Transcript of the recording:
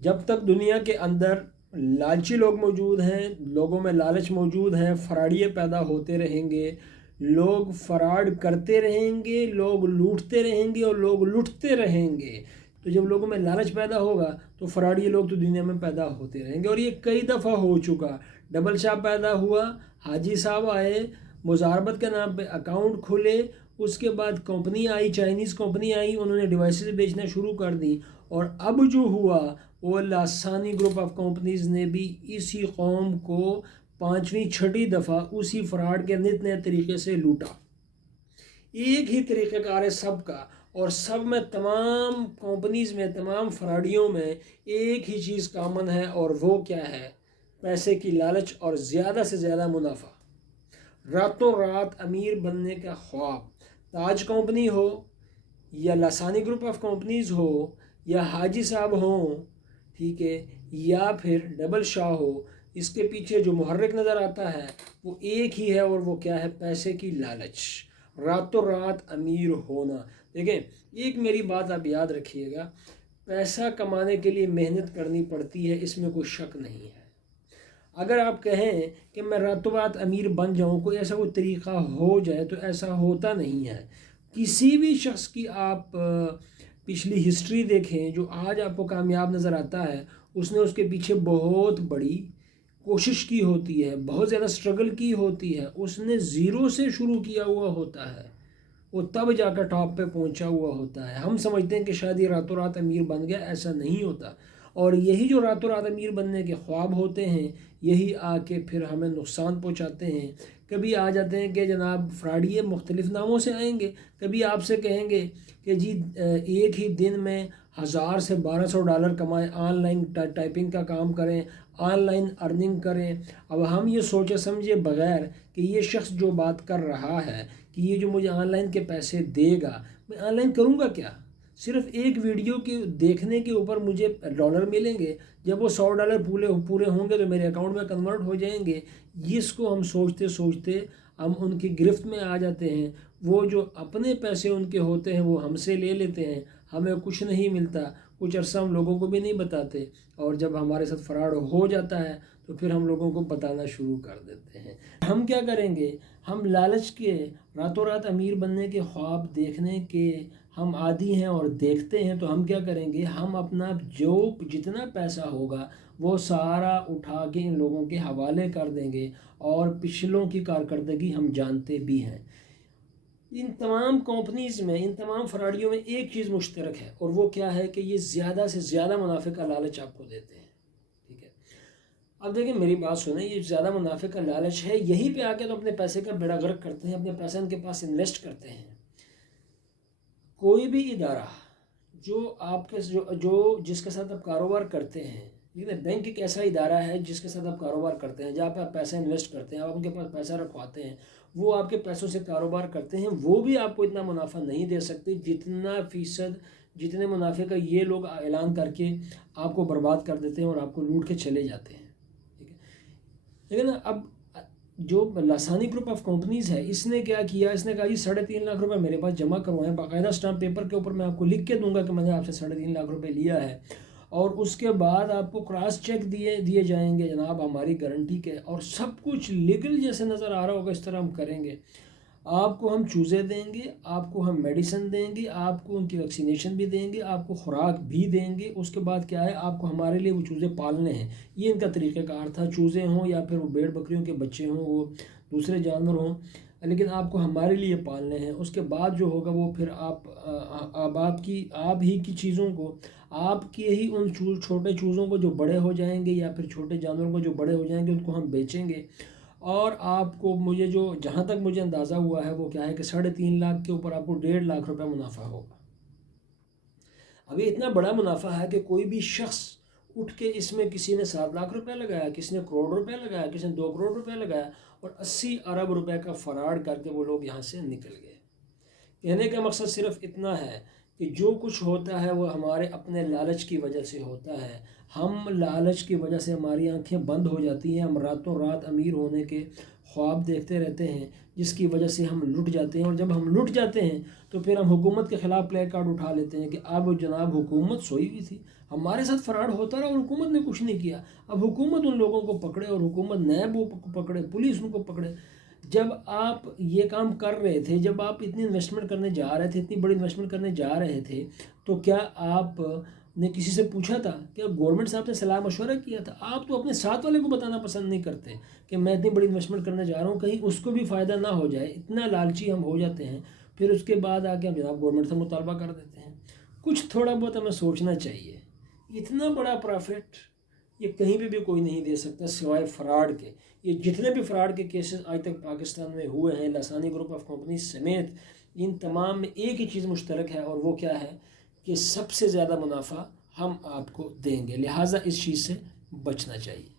جب تک دنیا کے اندر لالچی لوگ موجود ہیں، لوگوں میں لالچ موجود ہے، فراڈیے پیدا ہوتے رہیں گے، لوگ فراڈ کرتے رہیں گے، لوگ لوٹتے رہیں گے اور لوگ لٹتے رہیں گے۔ تو جب لوگوں میں لالچ پیدا ہوگا تو فراڈی لوگ تو دنیا میں پیدا ہوتے رہیں گے، اور یہ کئی دفعہ ہو چکا۔ ڈبل شاپ پیدا ہوا، حاجی صاحب آئے، مزاربت کے نام پہ اکاؤنٹ کھلے، اس کے بعد کمپنی آئی، چائنیز کمپنی آئی، انہوں نے ڈیوائسز بیچنا شروع کر دی، اور اب جو ہوا وہ لاسانی گروپ آف کمپنیز نے بھی اسی قوم کو پانچویں چھٹی دفعہ اسی فراڈ کے نت نئے طریقے سے لوٹا۔ ایک ہی طریقہ کار ہے سب کا، اور سب میں تمام کمپنیز میں، تمام فراڈیوں میں ایک ہی چیز کامن ہے، اور وہ کیا ہے؟ پیسے کی لالچ اور زیادہ سے زیادہ منافع۔ راتوں رات امیر بننے کا خواب، تاج کمپنی ہو یا لاسانی گروپ آف کمپنیز ہو یا حاجی صاحب ہوں، ٹھیک ہے، یا پھر ڈبل شاہ ہو، اس کے پیچھے جو محرک نظر آتا ہے وہ ایک ہی ہے، اور وہ کیا ہے؟ پیسے کی لالچ، راتوں رات امیر ہونا۔ دیکھیں، ایک میری بات آپ یاد رکھیے گا، پیسہ کمانے کے لیے محنت کرنی پڑتی ہے، اس میں کوئی شک نہیں ہے۔ اگر آپ کہیں کہ میں راتوں رات امیر بن جاؤں، کوئی ایسا کوئی طریقہ ہو جائے، تو ایسا ہوتا نہیں ہے۔ کسی بھی شخص کی آپ پچھلی ہسٹری دیکھیں جو آج آپ کو کامیاب نظر آتا ہے، اس نے اس کے پیچھے بہت بڑی کوشش کی ہوتی ہے، بہت زیادہ سٹرگل کی ہوتی ہے، اس نے زیرو سے شروع کیا ہوا ہوتا ہے، وہ تب جا کر ٹاپ پہ پہنچا ہوا ہوتا ہے۔ ہم سمجھتے ہیں کہ شاید یہ راتوں رات امیر بن گیا، ایسا نہیں ہوتا۔ اور یہی جو راتوں رات امیر بننے کے خواب ہوتے ہیں، یہی آ کے پھر ہمیں نقصان پہنچاتے ہیں۔ کبھی آ جاتے ہیں کہ جناب فراڈیے مختلف ناموں سے آئیں گے، کبھی آپ سے کہیں گے کہ جی ایک ہی دن میں 1000 سے 1200 ڈالر کمائیں، آن لائن ٹائپنگ کا کام کریں، آن لائن ارننگ کریں۔ اب ہم یہ سوچے سمجھے بغیر کہ یہ شخص جو بات کر رہا ہے کہ یہ جو مجھے آن لائن کے پیسے دے گا، میں آن لائن کروں گا کیا؟ صرف ایک ویڈیو کے دیکھنے کے اوپر مجھے ڈالر ملیں گے، جب وہ 100 ڈالر پورے ہوں گے تو میرے اکاؤنٹ میں کنورٹ ہو جائیں گے۔ اس کو ہم سوچتے سوچتے ہم ان کی گرفت میں آ جاتے ہیں۔ وہ جو اپنے پیسے ان کے ہوتے ہیں وہ ہم سے لے لیتے ہیں، ہمیں کچھ نہیں ملتا، کچھ عرصہ ہم لوگوں کو بھی نہیں بتاتے، اور جب ہمارے ساتھ فراڈ ہو جاتا ہے تو پھر ہم لوگوں کو بتانا شروع کر دیتے ہیں۔ ہم کیا کریں گے؟ ہم لالچ کے، راتوں رات امیر بننے کے خواب دیکھنے کے ہم عادی ہیں اور دیکھتے ہیں، تو ہم کیا کریں گے؟ ہم اپنا جو جتنا پیسہ ہوگا وہ سارا اٹھا کے ان لوگوں کے حوالے کر دیں گے، اور پچھلوں کی کارکردگی ہم جانتے بھی ہیں۔ ان تمام کمپنیز میں، ان تمام فراڈیوں میں ایک چیز مشترک ہے، اور وہ کیا ہے کہ یہ زیادہ سے زیادہ منافع کا لالچ آپ کو دیتے ہیں، ٹھیک ہے؟ اب دیکھیں میری بات سنیں، یہ زیادہ منافع کا لالچ ہے، یہیں پہ آ کے تو اپنے پیسے کا بیڑا غرق کرتے ہیں، اپنے پیسہ ان کے پاس انویسٹ کرتے ہیں۔ کوئی بھی ادارہ جو آپ کے جس کے ساتھ آپ کاروبار کرتے ہیں، ٹھیک ہے، بینک ایک ایسا ادارہ ہے جس کے ساتھ آپ کاروبار کرتے ہیں، جہاں پہ آپ پیسہ انویسٹ کرتے ہیں، آپ ان کے پاس پیسہ رکھواتے ہیں، وہ آپ کے پیسوں سے کاروبار کرتے ہیں، وہ بھی آپ کو اتنا منافع نہیں دے سکتے جتنے منافع کا یہ لوگ اعلان کر کے آپ کو برباد کر دیتے ہیں اور آپ کو لوٹ کے چلے جاتے ہیں، ٹھیک ہے؟ لیکن اب جو لاسانی گروپ آف کمپنیز ہے، اس نے کیا کیا؟ اس نے کہا جی 3.5 لاکھ روپے میرے پاس جمع کروائیں، باقاعدہ اسٹامپ پیپر کے اوپر میں آپ کو لکھ کے دوں گا کہ میں نے آپ سے 3.5 لاکھ روپے لیا ہے، اور اس کے بعد آپ کو کراس چیک دیے جائیں گے، جناب ہماری گارنٹی کے، اور سب کچھ لیگل جیسے نظر آ رہا ہوگا اس طرح ہم کریں گے۔ آپ کو ہم چوزے دیں گے، آپ کو ہم میڈیسن دیں گے، آپ کو ان کی ویکسینیشن بھی دیں گے، آپ کو خوراک بھی دیں گے، اس کے بعد کیا ہے؟ آپ کو ہمارے لیے وہ چوزے پالنے ہیں۔ یہ ان کا طریقہ کار تھا، چوزے ہوں یا پھر وہ بھیڑ بکریوں کے بچے ہوں، وہ دوسرے جانور ہوں، لیکن آپ کو ہمارے لیے پالنے ہیں۔ اس کے بعد جو ہوگا وہ پھر آپ ہی کی چیزوں کو، آپ کے ہی ان چھوٹے چوزوں کو جو بڑے ہو جائیں گے، یا پھر چھوٹے جانوروں کو جو بڑے ہو جائیں گے، ان کو ہم بیچیں گے، اور آپ کو جہاں تک مجھے اندازہ ہوا ہے وہ کیا ہے کہ 3.5 لاکھ کے اوپر آپ کو 1.5 لاکھ روپے منافع ہوگا۔ اب یہ اتنا بڑا منافع ہے کہ کوئی بھی شخص اٹھ کے اس میں، کسی نے 7 لاکھ روپے لگایا، کسی نے کروڑ روپے لگایا، کسی نے 2 کروڑ روپے لگایا، اور 80 ارب روپے کا فراڈ کر کے وہ لوگ یہاں سے نکل گئے۔ کہنے کا مقصد صرف اتنا ہے کہ جو کچھ ہوتا ہے وہ ہمارے اپنے لالچ کی وجہ سے ہوتا ہے۔ ہم لالچ کی وجہ سے ہماری آنکھیں بند ہو جاتی ہیں، ہم راتوں رات امیر ہونے کے خواب دیکھتے رہتے ہیں جس کی وجہ سے ہم لٹ جاتے ہیں، اور جب ہم لٹ جاتے ہیں تو پھر ہم حکومت کے خلاف پلے کارڈ اٹھا لیتے ہیں کہ اب جناب حکومت سوئی ہوئی تھی، ہمارے ساتھ فراڈ ہوتا رہا اور حکومت نے کچھ نہیں کیا، اب حکومت ان لوگوں کو پکڑے اور حکومت نیب کو پکڑے، پولیس ان کو پکڑے۔ جب آپ یہ کام کر رہے تھے، جب آپ اتنی انویسٹمنٹ کرنے جا رہے تھے، اتنی بڑی انویسٹمنٹ کرنے جا رہے تھے، تو کیا آپ نے کسی سے پوچھا تھا؟ کیا گورنمنٹ صاحب نے صلاح مشورہ کیا تھا؟ آپ تو اپنے ساتھ والے کو بتانا پسند نہیں کرتے کہ میں اتنی بڑی انویسٹمنٹ کرنے جا رہا ہوں، کہیں اس کو بھی فائدہ نہ ہو جائے، اتنا لالچی ہم ہو جاتے ہیں، پھر اس کے بعد آ کے ہم جناب گورنمنٹ سے مطالبہ کر دیتے ہیں۔ کچھ تھوڑا بہت ہمیں سوچنا چاہیے، اتنا بڑا پرافٹ یہ کہیں پہ بھی کوئی نہیں دے سکتا سوائے فراڈ کے۔ یہ جتنے بھی فراڈ کے کیسز آج تک پاکستان میں ہوئے ہیں، لسانی گروپ آف کمپنیز سمیت، ان تمام میں ایک ہی چیز مشترک ہے، اور وہ کیا ہے کہ سب سے زیادہ منافع ہم آپ کو دیں گے، لہٰذا اس چیز سے بچنا چاہیے۔